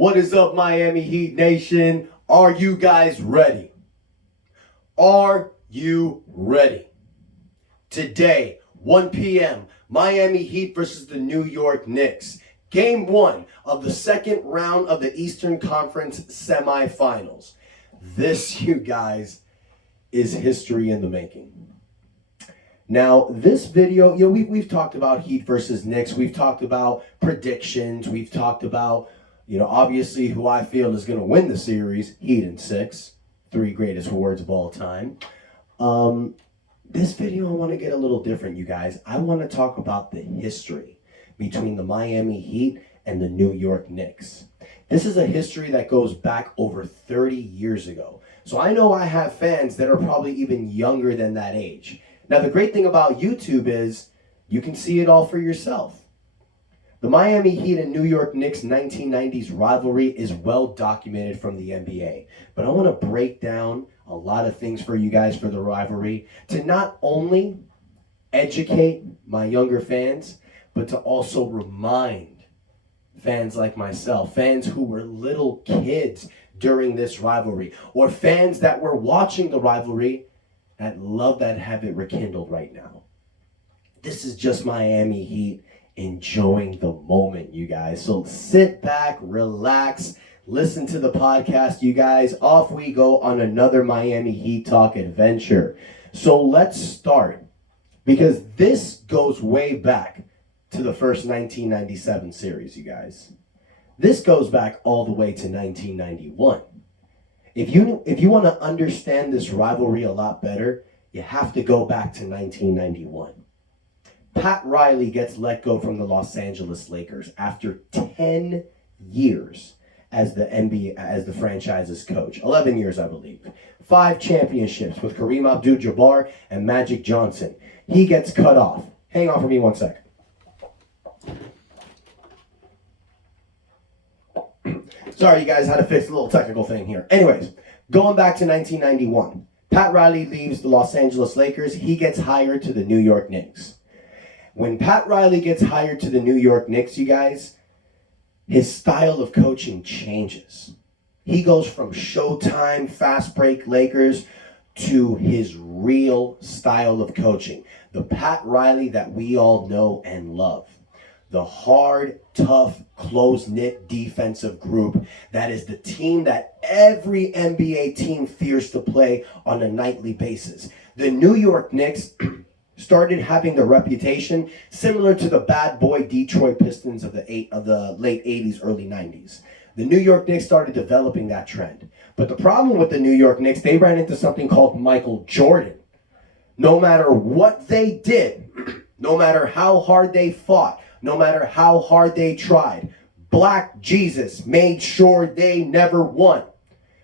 What is up, Miami Heat Nation? Are you guys ready? Are you ready? Today, 1 p.m., Miami Heat versus the New York Knicks. Game 1 of the second round of the Eastern Conference semifinals. This, you guys, is history in the making. Now, this video, we've talked about Heat versus Knicks. We've talked about predictions. We've talked about, obviously who I feel is going to win the series, Heat in 6. 3 greatest awards of all time. This video, I want to get a little different, you guys. I want to talk about the history between the Miami Heat and the New York Knicks. This is a history that goes back over 30 years ago. So I know I have fans that are probably even younger than that age. Now, the great thing about YouTube is you can see it all for yourself. The Miami Heat and New York Knicks 1990s rivalry is well documented from the NBA. But I want to break down a lot of things for you guys for the rivalry to not only educate my younger fans, but to also remind fans like myself, fans who were little kids during this rivalry, or fans that were watching the rivalry that love that have it rekindled right now. This is just Miami Heat enjoying the moment, you guys. So sit back, relax, listen to the podcast, you guys. Off we go on another Miami Heat Talk adventure. So let's start, because this goes way back to the first 1997 series, you guys. This goes back all the way to 1991. If you want to understand this rivalry a lot better, you have to go back to 1991. Pat Riley gets let go from the Los Angeles Lakers after 10 years as the franchise's coach. 11 years, I believe. 5 championships with Kareem Abdul-Jabbar and Magic Johnson. He gets cut off. Hang on for me one sec. Sorry, you guys, had to fix a little technical thing here. Anyways, going back to 1991. Pat Riley leaves the Los Angeles Lakers. He gets hired to the New York Knicks. When Pat Riley gets hired to the New York Knicks, you guys, his style of coaching changes. He goes from Showtime, fast break Lakers to his real style of coaching. The Pat Riley that we all know and love. The hard, tough, close-knit defensive group that is the team that every NBA team fears to play on a nightly basis. The New York Knicks started having the reputation similar to the bad boy Detroit Pistons of the late 80s, early 90s. The New York Knicks started developing that trend. But the problem with the New York Knicks, they ran into something called Michael Jordan. No matter what they did, no matter how hard they fought, no matter how hard they tried, Black Jesus made sure they never won.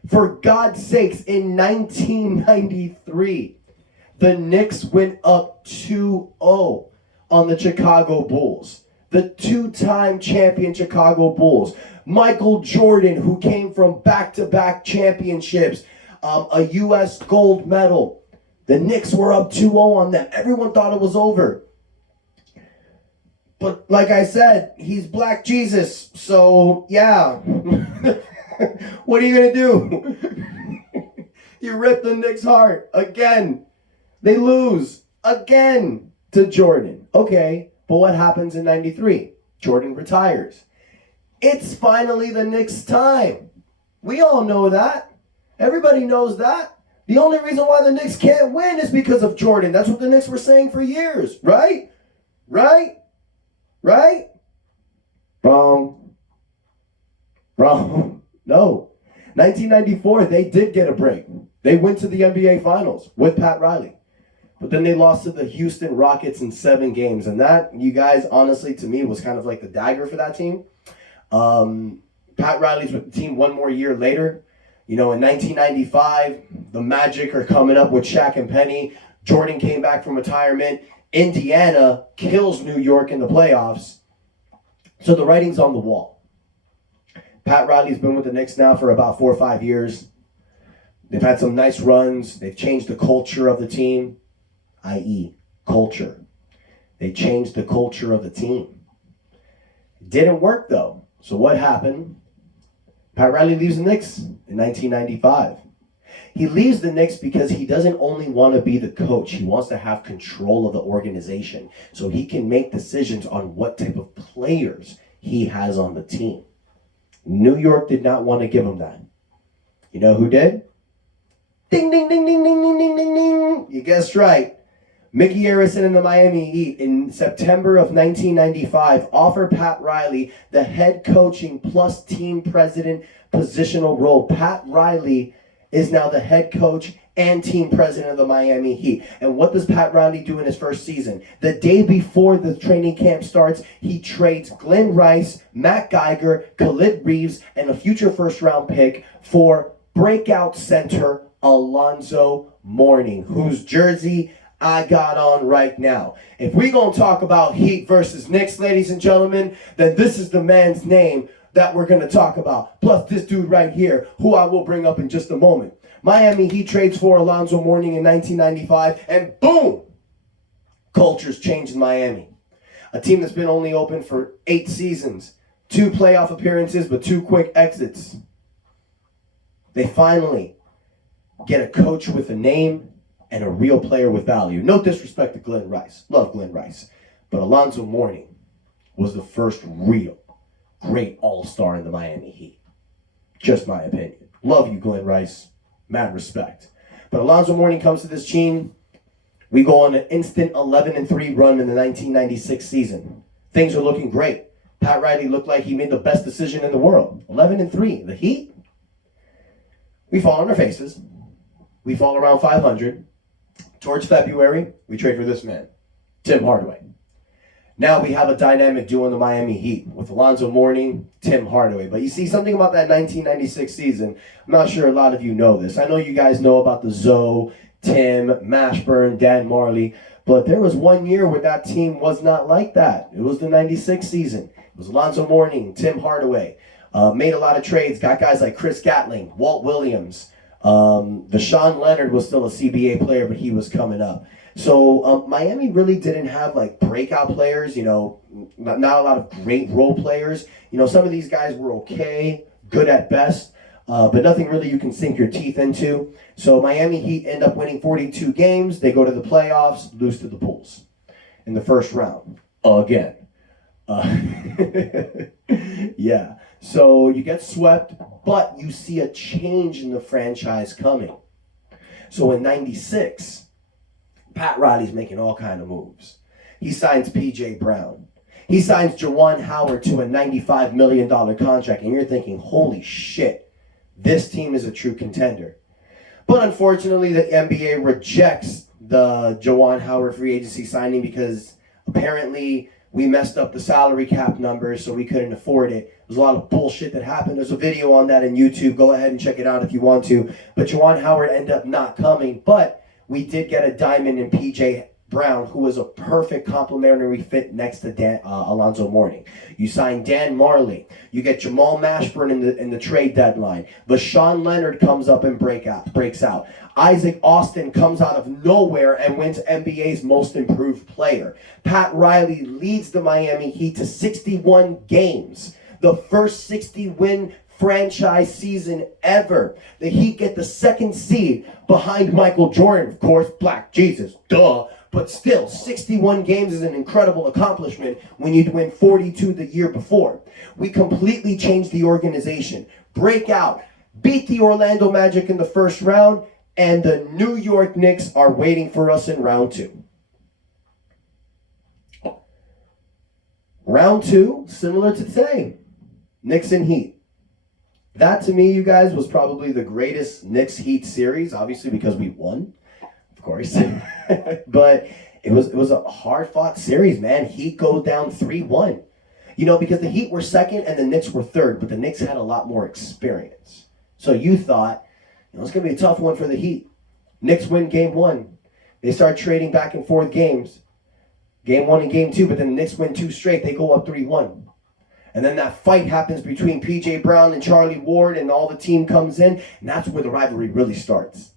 For God's sakes, in 1993, the Knicks went up 2-0 on the Chicago Bulls. The 2-time champion Chicago Bulls. Michael Jordan, who came from back-to-back championships, a U.S. gold medal. The Knicks were up 2-0 on them. Everyone thought it was over. But like I said, he's Black Jesus, so yeah. What are you going to do? You rip the Knicks' heart again. They lose again to Jordan. Okay, but what happens in 93? Jordan retires. It's finally the Knicks' time. We all know that. Everybody knows that. The only reason why the Knicks can't win is because of Jordan. That's what the Knicks were saying for years, right? Right? Right? Wrong. No. 1994, they did get a break. They went to the NBA Finals with Pat Riley. But then they lost to the Houston Rockets in 7 games. And that, you guys, honestly, to me, was kind of like the dagger for that team. Pat Riley's with the team one more year later. In 1995, the Magic are coming up with Shaq and Penny. Jordan came back from retirement. Indiana kills New York in the playoffs. So the writing's on the wall. Pat Riley's been with the Knicks now for about 4 or 5 years. They've had some nice runs. They've changed the culture of the team, i.e. culture. They changed the culture of the team. It didn't work, though. So what happened? Pat Riley leaves the Knicks in 1995. He leaves the Knicks because he doesn't only want to be the coach. He wants to have control of the organization so he can make decisions on what type of players he has on the team. New York did not want to give him that. You know who did? Ding, ding, ding, ding, ding, ding, ding, ding, ding. You guessed right. Mickey Arison and the Miami Heat in September of 1995 offered Pat Riley the head coaching plus team president positional role. Pat Riley is now the head coach and team president of the Miami Heat. And what does Pat Riley do in his first season? The day before the training camp starts, he trades Glenn Rice, Matt Geiger, Khalid Reeves, and a future first-round pick for breakout center Alonzo Mourning, whose jersey I got on right now. If we're going to talk about Heat versus Knicks, ladies and gentlemen, then this is the man's name that we're going to talk about. Plus this dude right here, who I will bring up in just a moment. Miami Heat trades for Alonzo Mourning in 1995, and boom! Culture's changed in Miami. A team that's been only open for 8 seasons, 2 playoff appearances, but 2 quick exits. They finally get a coach with a name and a real player with value. No disrespect to Glenn Rice. Love Glenn Rice. But Alonzo Mourning was the first real great all-star in the Miami Heat. Just my opinion. Love you, Glenn Rice. Mad respect. But Alonzo Mourning comes to this team. We go on an instant 11-3 run in the 1996 season. Things are looking great. Pat Riley looked like he made the best decision in the world. 11-3. The Heat, we fall on our faces. We fall around 500. Towards February, we trade for this man, Tim Hardaway. Now we have a dynamic duo in the Miami Heat with Alonzo Mourning, Tim Hardaway. But you see, something about that 1996 season, I'm not sure a lot of you know this. I know you guys know about the Zoe, Tim, Mashburn, Dan Marley. But there was one year where that team was not like that. It was the 96 season. It was Alonzo Mourning, Tim Hardaway. Made a lot of trades, got guys like Chris Gatling, Walt Williams. Deshaun Leonard was still a CBA player, but he was coming up. So Miami really didn't have like breakout players, not a lot of great role players. Some of these guys were okay, good at best, but nothing really you can sink your teeth into. So Miami Heat end up winning 42 games. They go to the playoffs, lose to the Bulls in the first round again. Yeah. So you get swept, but you see a change in the franchise coming. So in 96, Pat Riley's making all kind of moves. He signs P.J. Brown. He signs Juwan Howard to a $95 million contract, and you're thinking, holy shit, this team is a true contender. But unfortunately, the NBA rejects the Juwan Howard free agency signing because apparently we messed up the salary cap numbers, so we couldn't afford it. There's a lot of bullshit that happened. There's a video on that on YouTube. Go ahead and check it out if you want to. But Juwan Howard ended up not coming. But we did get a diamond in P.J. Brown, who was a perfect complementary fit next to Alonzo Mourning. You sign Dan Marley. You get Jamal Mashburn in the trade deadline. Deshaun Leonard comes up and breaks out. Isaac Austin comes out of nowhere and wins NBA's most improved player. Pat Riley leads the Miami Heat to 61 games. The first 60-win franchise season ever. The Heat get the 2nd seed behind Michael Jordan, of course, Black Jesus, duh. But still, 61 games is an incredible accomplishment when you win 42 the year before. We completely changed the organization. Break out, beat the Orlando Magic in the first round, and the New York Knicks are waiting for us in round 2. Round 2, similar to today, Knicks and Heat. That, to me, you guys, was probably the greatest Knicks-Heat series, obviously because we won, of course. But it was a hard-fought series, man. Heat goes down 3-1. Because the Heat were second and the Knicks were third, but the Knicks had a lot more experience. So you thought, it's going to be a tough one for the Heat. Knicks win game 1. They start trading back and forth games. Game 1 and game 2, but then the Knicks win 2 straight. They go up 3-1. And then that fight happens between P.J. Brown and Charlie Ward, and all the team comes in, and that's where the rivalry really starts.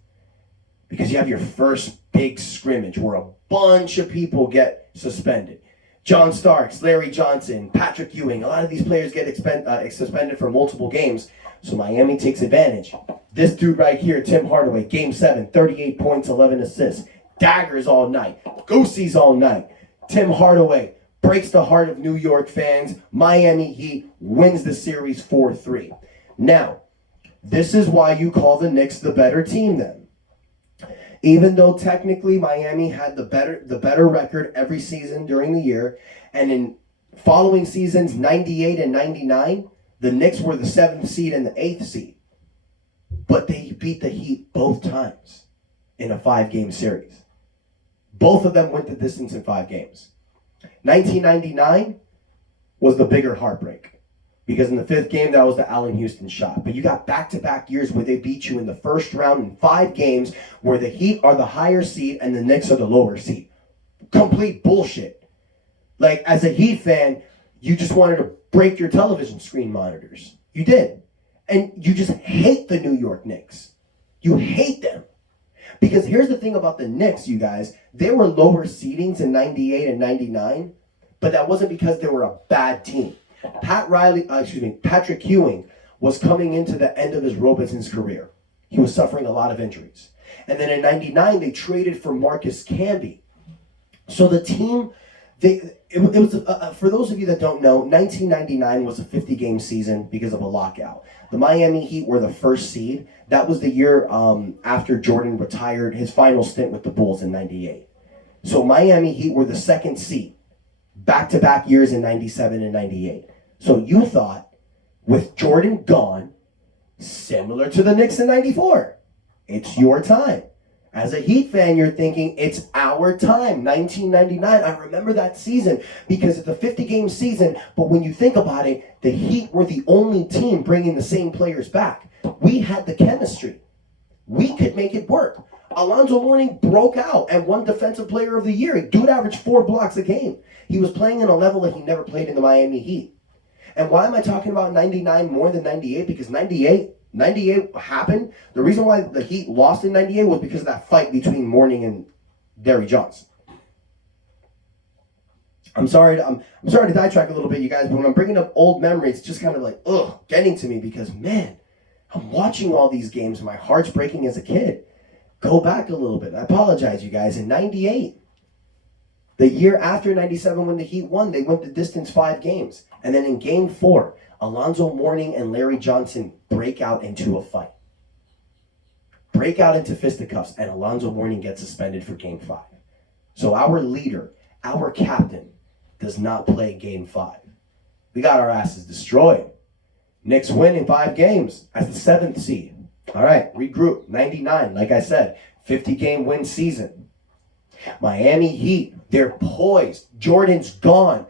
Because you have your first big scrimmage where a bunch of people get suspended. John Starks, Larry Johnson, Patrick Ewing. A lot of these players get suspended for multiple games. So Miami takes advantage. This dude right here, Tim Hardaway, Game 7, 38 points, 11 assists. Daggers all night. Goosies all night. Tim Hardaway breaks the heart of New York fans. Miami Heat wins the series 4-3. Now, this is why you call the Knicks the better team then. Even though technically Miami had the better record every season during the year, and in following seasons 98 and 99, the Knicks were the 7th seed and the 8th seed. But they beat the Heat both times in a 5-game series. Both of them went the distance in 5 games. 1999 was the bigger heartbreak. Because in the 5th game, that was the Allen Houston shot. But you got back-to-back years where they beat you in the first round in 5 games where the Heat are the higher seed and the Knicks are the lower seed. Complete bullshit. Like, as a Heat fan, you just wanted to break your television screen monitors. You did. And you just hate the New York Knicks. You hate them. Because here's the thing about the Knicks, you guys. They were lower seedings in 98 and 99, but that wasn't because they were a bad team. Patrick Ewing was coming into the end of his Robinson's career. He was suffering a lot of injuries. And then in 99, they traded for Marcus Camby. So the team, for those of you that don't know, 1999 was a 50-game season because of a lockout. The Miami Heat were the first seed. That was the year after Jordan retired his final stint with the Bulls in 98. So Miami Heat were the 2nd seed, back-to-back years in 97 and 98. So you thought, with Jordan gone, similar to the Knicks in 94, it's your time. As a Heat fan, you're thinking, it's our time, 1999. I remember that season because it's a 50-game season, but when you think about it, the Heat were the only team bringing the same players back. We had the chemistry. We could make it work. Alonzo Mourning broke out and won Defensive Player of the Year. Dude averaged 4 blocks a game. He was playing in a level that he never played in the Miami Heat. And why am I talking about 99 more than 98? Because 98 happened. The reason why the Heat lost in 98 was because of that fight between Mourning and Larry Johnson. I'm sorry to sidetrack a little bit, you guys, but when I'm bringing up old memories, it's just kind of like, getting to me because, man, I'm watching all these games and my heart's breaking as a kid. Go back a little bit. I apologize, you guys. In 98, the year after 97 when the Heat won, they went the distance 5 games. And then in Game 4, Alonzo Mourning and Larry Johnson break out into a fight. Break out into fisticuffs, and Alonzo Mourning gets suspended for Game 5. So our leader, our captain, does not play Game 5. We got our asses destroyed. Knicks win in 5 games as the 7th seed. All right, regroup. 99, like I said, 50-game win season. Miami Heat, they're poised. Jordan's gone.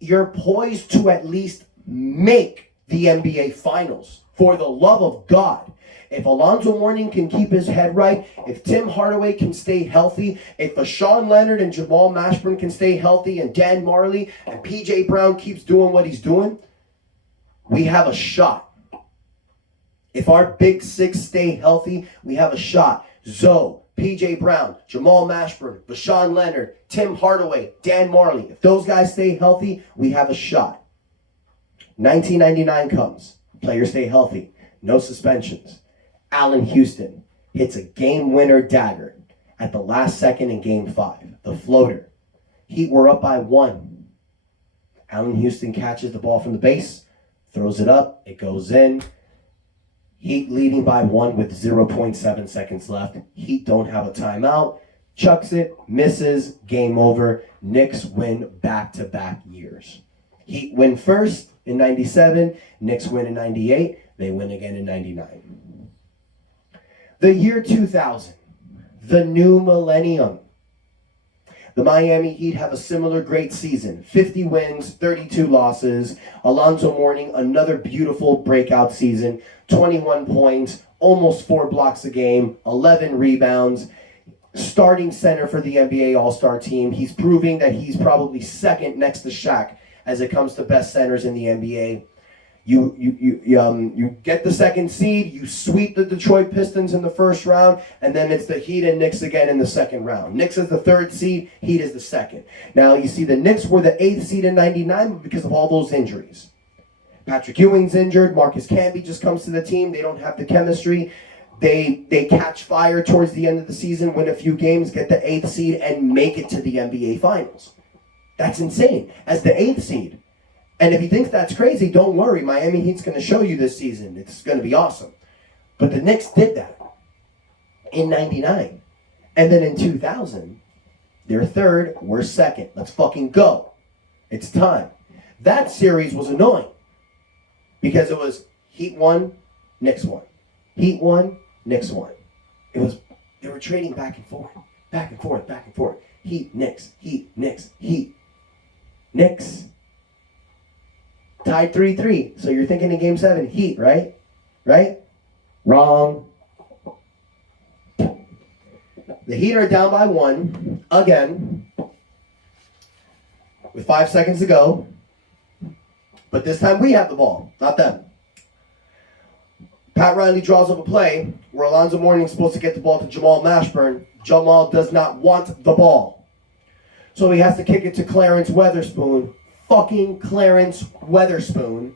You're poised to at least make the NBA Finals. For the love of God. If Alonzo Mourning can keep his head right, if Tim Hardaway can stay healthy, if Sean Leonard and Jamal Mashburn can stay healthy, and Dan Marley and PJ Brown keeps doing what he's doing, we have a shot. If our big 6 stay healthy, we have a shot. Zoe, PJ Brown, Jamal Mashburn, Sean Leonard, Tim Hardaway, Dan Marley. If those guys stay healthy, we have a shot. 1999 comes. Players stay healthy. No suspensions. Allen Houston hits a game-winner dagger at the last second in Game 5. The floater. Heat were up by 1. Allen Houston catches the ball from the base, throws it up, it goes in. Heat leading by 1 with 0.7 seconds left. Heat don't have a timeout. Chucks it, misses, game over. Knicks win back-to-back years. Heat win first in 97. Knicks win in 98. They win again in 99. The year 2000, the new millennium. The Miami Heat have a similar great season. 50 wins, 32 losses. Alonzo Mourning, another beautiful breakout season. 21 points, almost 4 blocks a game, 11 rebounds. Starting center for the NBA All-Star team. He's proving that he's probably second next to Shaq as it comes to best centers in the NBA. You get the second seed, you sweep the Detroit Pistons in the first round, and then it's the Heat and Knicks again in the second round. Knicks is the third seed, Heat is the second. Now you see the Knicks were the 8th seed in 99 because of all those injuries. Patrick Ewing's injured, Marcus Camby just comes to the team, they don't have the chemistry. They catch fire towards the end of the season, win a few games, get the 8th seed, and make it to the NBA Finals. That's insane. As the 8th seed. And if he thinks that's crazy, don't worry. Miami Heat's going to show you this season. It's going to be awesome. But the Knicks did that in 99. And then in 2000, they're third, we're second. Let's fucking go. It's time. That series was annoying because it was Heat 1, Knicks 1. Heat 1, Knicks 1. They were trading back and forth, back and forth, back and forth. Heat, Knicks, Heat, Knicks, Heat, Knicks. Tied 3-3. So you're thinking in Game 7, Heat, right? Right? Wrong. The Heat are down by 1 again with 5 seconds to go. But this time we have the ball, not them. Pat Riley draws up a play where Alonzo Mourning's supposed to get the ball to Jamal Mashburn. Jamal does not want the ball. So he has to kick it to Clarence Weatherspoon. Fucking Clarence Weatherspoon.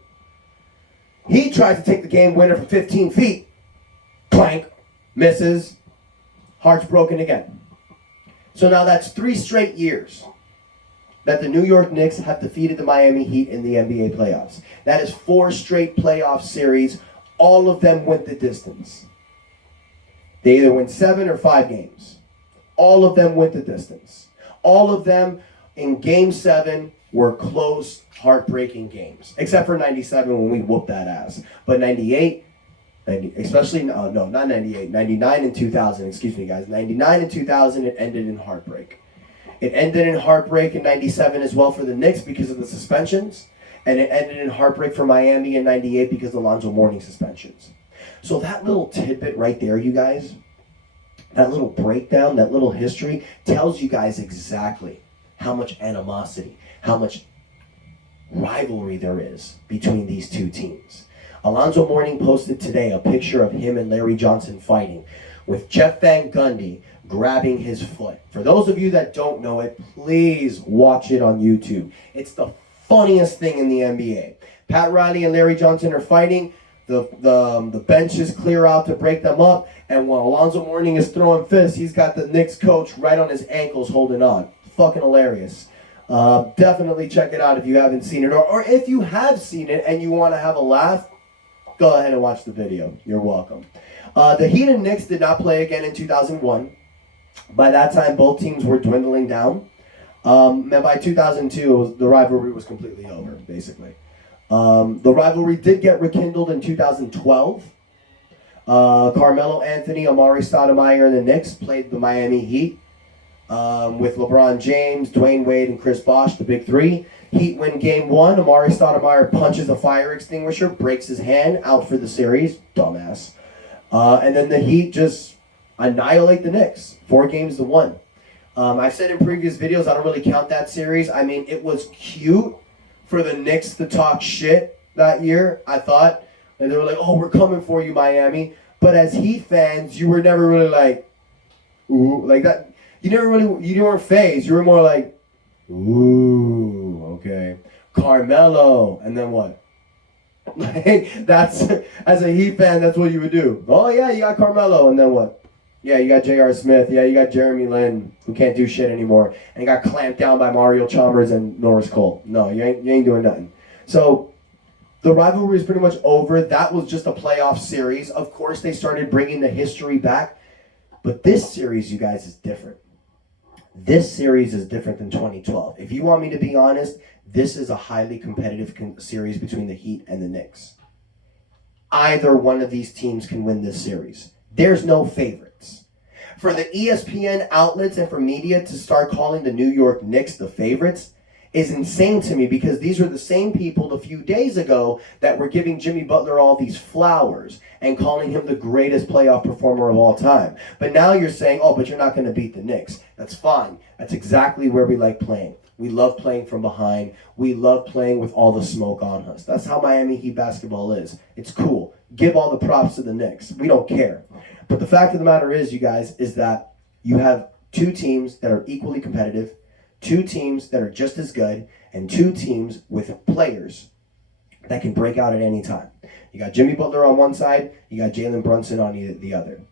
He tries to take the game winner from 15 feet. Plank. Misses. Heart's broken again. So now that's 3 straight years that the New York Knicks have defeated the Miami Heat in the NBA playoffs. That is 4 straight playoff series. All of them went the distance. They either win 7 or 5 games. All of them went the distance. All of them in Game 7 were close, heartbreaking games. Except for 97 when we whooped that ass. But 98, especially, no, not 98, 99 and 2000, excuse me guys. 99 and 2000, it ended in heartbreak. It ended in heartbreak in 97 as well for the Knicks because of the suspensions. And it ended in heartbreak for Miami in 98 because of Alonzo Mourning suspensions. So that little tidbit right there, you guys, that little breakdown, that little history, tells you guys exactly how much animosity, how much rivalry there is between these two teams. Alonzo Mourning posted today a picture of him and Larry Johnson fighting with Jeff Van Gundy grabbing his foot. For those of you that don't know it, please watch it on YouTube. It's the funniest thing in the NBA. Pat Riley and Larry Johnson are fighting. The bench is clear out to break them up. And while Alonzo Mourning is throwing fists, he's got the Knicks coach right on his ankles holding on. Fucking hilarious. Definitely check it out if you haven't seen it. Or if you have seen it and you want to have a laugh, go ahead and watch the video. You're welcome. The Heat and Knicks did not play again in 2001. By that time, both teams were dwindling down. And by 2002, the rivalry was completely over, basically. The rivalry did get rekindled in 2012. Carmelo Anthony, Amari Stoudemire, and the Knicks played the Miami Heat with LeBron James, Dwayne Wade, and Chris Bosh, the big three. Heat win Game 1. Amari Stoudemire punches a fire extinguisher, breaks his hand, out for the series. Dumbass. And then the Heat just annihilate the Knicks, 4-1. I've said in previous videos, I don't really count that series. I mean, it was cute for the Knicks to talk shit that year, I thought. And they were like, oh, we're coming for you, Miami. But as Heat fans, you were never really like, ooh, like that. You weren't phased. You were more like, ooh, okay. Carmelo. And then what? Like, that's, as a Heat fan, that's what you would do. Oh, yeah, you got Carmelo. And then what? Yeah, you got J.R. Smith. Yeah, you got Jeremy Lin, who can't do shit anymore. And got clamped down by Mario Chalmers and Norris Cole. No, you ain't doing nothing. So the rivalry is pretty much over. That was just a playoff series. Of course, they started bringing the history back. But this series, you guys, is different. This series is different than 2012. If you want me to be honest, this is a highly competitive series between the Heat and the Knicks. Either one of these teams can win this series. There's no favorites. For the ESPN outlets and for media to start calling the New York Knicks the favorites is insane to me, because these are the same people a few days ago that were giving Jimmy Butler all these flowers and calling him the greatest playoff performer of all time. But now you're saying, oh, but you're not going to beat the Knicks. That's fine. That's exactly where we like playing. We love playing from behind. We love playing with all the smoke on us. That's how Miami Heat basketball is. It's cool. Give all the props to the Knicks. We don't care. But the fact of the matter is, you guys, is that you have two teams that are equally competitive, two teams that are just as good, and two teams with players that can break out at any time. You got Jimmy Butler on one side, you got Jalen Brunson on the other.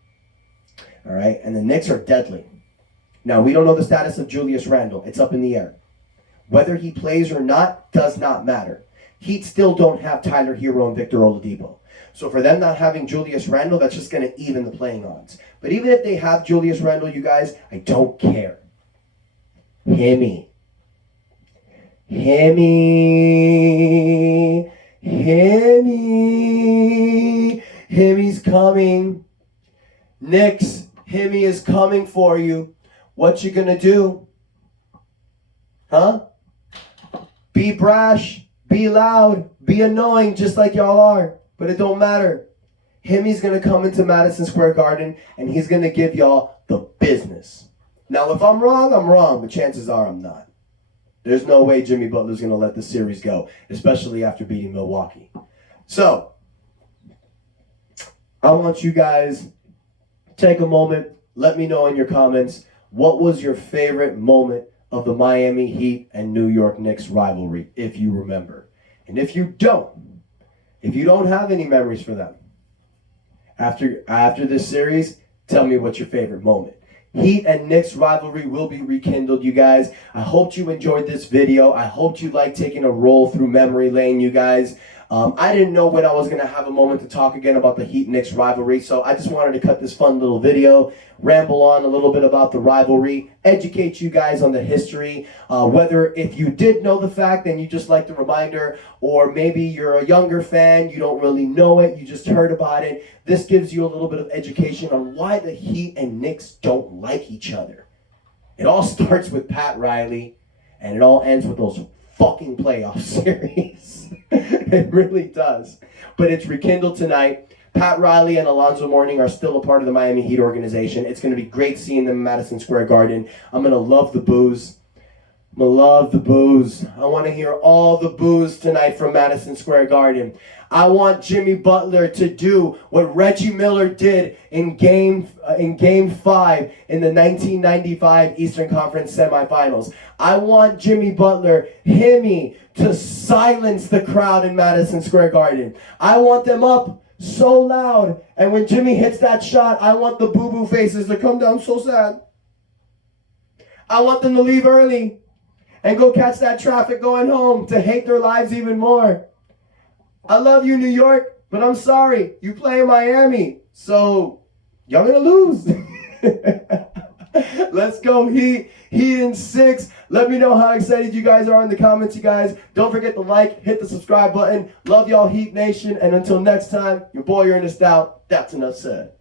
All right? And the Knicks are deadly. Now, we don't know the status of Julius Randle. It's up in the air. Whether he plays or not does not matter. Heat still don't have Tyler Hero and Victor Oladipo. So for them not having Julius Randle, that's just going to even the playing odds. But even if they have Julius Randle, you guys, I don't care. Himmy. Himmy's coming. Knicks, Himmy is coming for you. What you gonna do? Huh? Be brash, be loud, be annoying just like y'all are. But it don't matter. Himmy's going to come into Madison Square Garden and he's going to give y'all the business. Now, if I'm wrong, I'm wrong, but chances are I'm not. There's no way Jimmy Butler's going to let the series go, especially after beating Milwaukee. So, I want you guys to take a moment. Let me know in your comments, what was your favorite moment of the Miami Heat and New York Knicks rivalry, if you remember. And if you don't have any memories for them, after this series, tell me what's your favorite moment. Heat and Knicks rivalry will be rekindled, you guys. I hope you enjoyed this video. I hope you like taking a roll through memory lane, you guys. I didn't know when I was going to have a moment to talk again about the Heat-Knicks rivalry, so I just wanted to cut this fun little video, ramble on a little bit about the rivalry, educate you guys on the history, whether if you did know the fact and you just like the reminder, or maybe you're a younger fan, you don't really know it, you just heard about it. This gives you a little bit of education on why the Heat and Knicks don't like each other. It all starts with Pat Riley, and it all ends with those fucking playoff series. It really does. But it's rekindled tonight. Pat Riley and Alonzo Mourning are still a part of the Miami Heat organization. It's going to be great seeing them in Madison Square Garden. I'm going to love the boos. I'm going to love the boos. I want to hear all the boos tonight from Madison Square Garden. I want Jimmy Butler to do what Reggie Miller did in Game 5 in the 1995 Eastern Conference semifinals. I want Jimmy Butler, Himmy, to silence the crowd in Madison Square Garden. I want them up so loud, and when Jimmy hits that shot, I want the boo-boo faces to come down so sad. I want them to leave early and go catch that traffic going home to hate their lives even more. I love you, New York, but I'm sorry. You play in Miami, so y'all gonna lose. Let's go, Heat. Heat in 6. Let me know how excited you guys are in the comments, you guys. Don't forget to like, hit the subscribe button. Love y'all, Heat Nation. And until next time, your boy Ernest out. That's enough said.